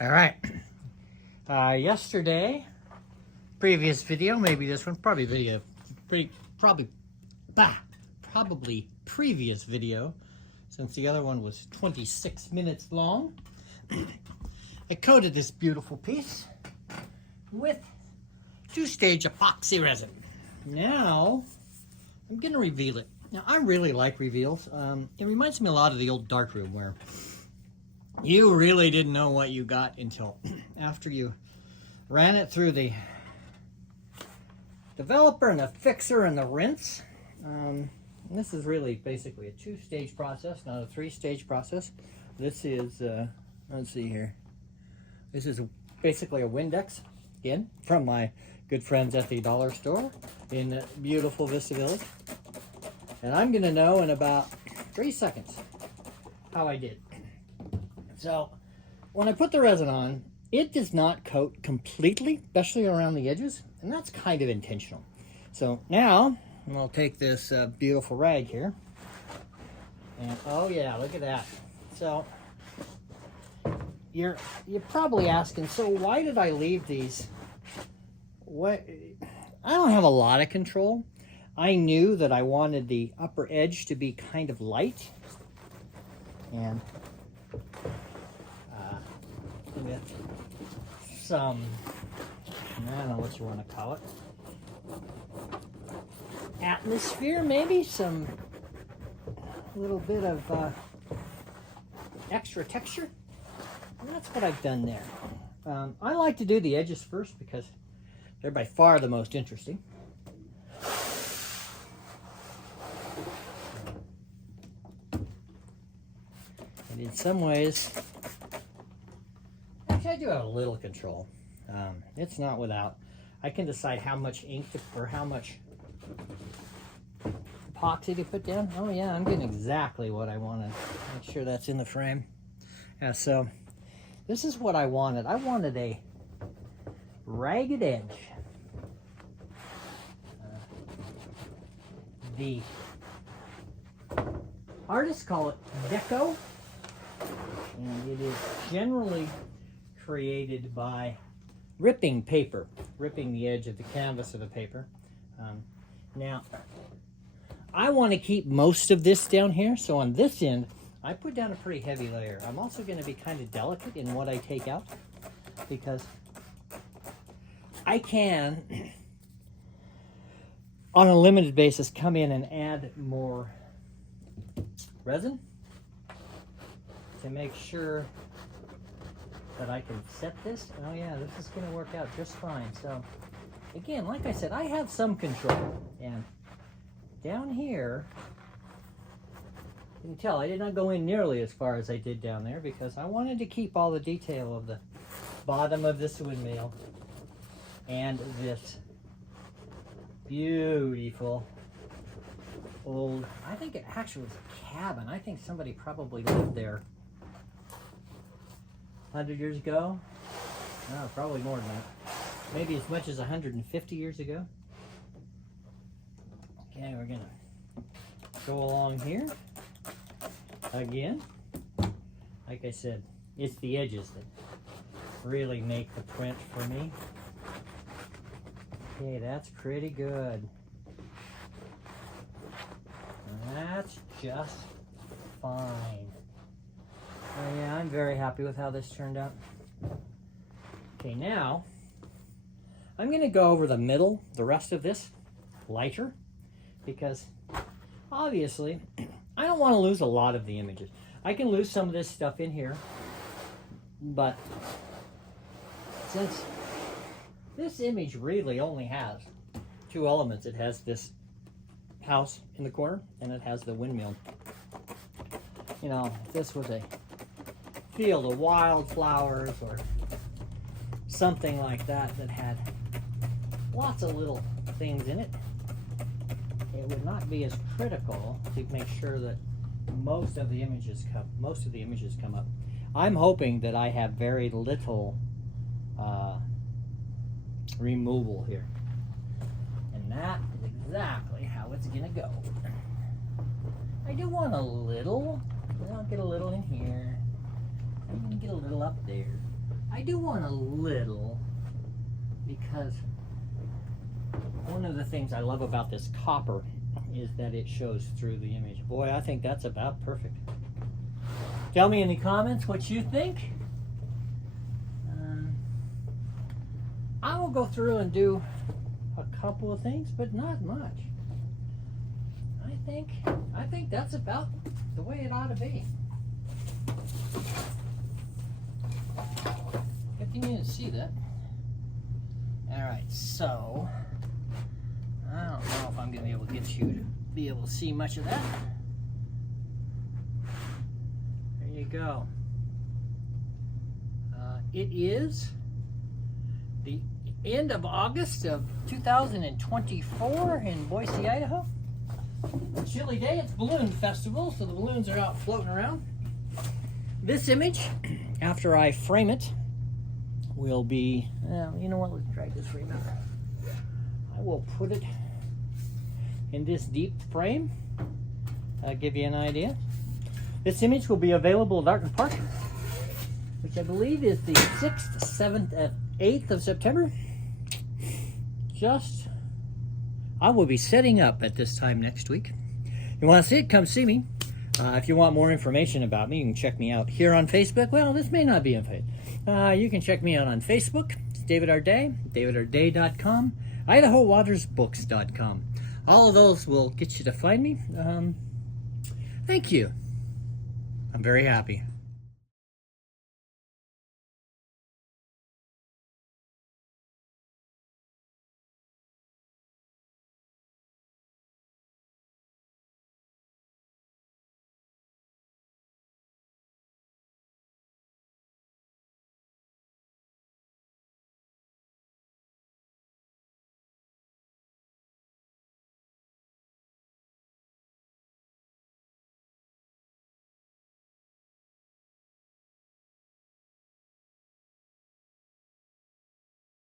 All right. Yesterday, previous video, maybe this one, probably previous video, since the other one was 26 minutes long. I coated this beautiful piece with two-stage epoxy resin. Now, I'm going to reveal it. Now, I really like reveals. It reminds me a lot of the old darkroom where you really didn't know what you got until after you ran it through the developer and the fixer and the rinse. This is really basically a two-stage process, not a three-stage process. This is, let's see here. This is basically a Windex, again, from my good friends at the dollar store in beautiful Vista Village. And I'm going to know in about 3 seconds how I did. So, when I put the resin on, it does not coat completely, especially around the edges, and that's kind of intentional. So now, I'll take this beautiful rag here, and oh yeah, look at that. So, you're probably asking, so why did I leave these? What? I don't have a lot of control. I knew that I wanted the upper edge to be kind of light, and with some, I don't know what you want to call it, atmosphere, maybe some little bit of extra texture. And that's what I've done there. I like to do the edges first because they're by far the most interesting. And in some ways, I do have a little control. It's not without. I can decide how much ink or how much epoxy to put down. Oh yeah, I'm getting exactly what I want to make sure that's in the frame. Yeah, so this is what I wanted. I wanted a ragged edge. The artists call it deco, and it is generally created by ripping paper, ripping the edge of the canvas of the paper. Now, I want to keep most of this down here, so on this end, I put down a pretty heavy layer. I'm also going to be kind of delicate in what I take out, because I can, on a limited basis, come in and add more resin to make sure that I can set this. Oh yeah, this is going to work out just fine. So again, like I said, I have some control. And down here, you can tell I did not go in nearly as far as I did down there because I wanted to keep all the detail of the bottom of this windmill and this beautiful old, I think it actually was a cabin. I think somebody probably lived there 100 years ago? No, probably more than that. Maybe as much as 150 years ago. Okay, we're gonna go along here. Again, like I said, it's the edges that really make the print for me. Okay, that's pretty good. That's just fine. Oh yeah, I'm very happy with how this turned out. Okay, now I'm going to go over the middle, the rest of this, lighter, because obviously I don't want to lose a lot of the images. I can lose some of this stuff in here, but since this image really only has two elements, it has this house in the corner and it has the windmill. You know, if this was a field of wildflowers or something like that that had lots of little things in it, it would not be as critical to make sure that most of the images come up. I'm hoping that I have very little removal here, and that is exactly how it's gonna go. I do want a little. I'll get a little in here. I'm gonna get a little up there. I do want a little, because one of the things I love about this copper is that it shows through the image. Boy, I think that's about perfect. Tell me in the comments what you think. I will go through and do a couple of things, but not much. I think that's about the way it ought to be. If you need to see that. Alright, so I don't know if I'm going to be able to get you to be able to see much of that. There you go. It is the end of August of 2024 in Boise, Idaho. A chilly day. It's Balloon Festival, so the balloons are out floating around. This image, after I frame it, will be, you know what, let's drag this frame out. I will put it in this deep frame. I'll give you an idea. This image will be available at Art & Park, which I believe is the 6th, 7th, and 8th of September. I will be setting up at this time next week. You want to see it? Come see me. If you want more information about me, you can check me out here on Facebook. Well, this may not be on Facebook. You can check me out on Facebook. It's David R. Day, davidrday.com, idahowatersbooks.com. All of those will get you to find me. Thank you. I'm very happy.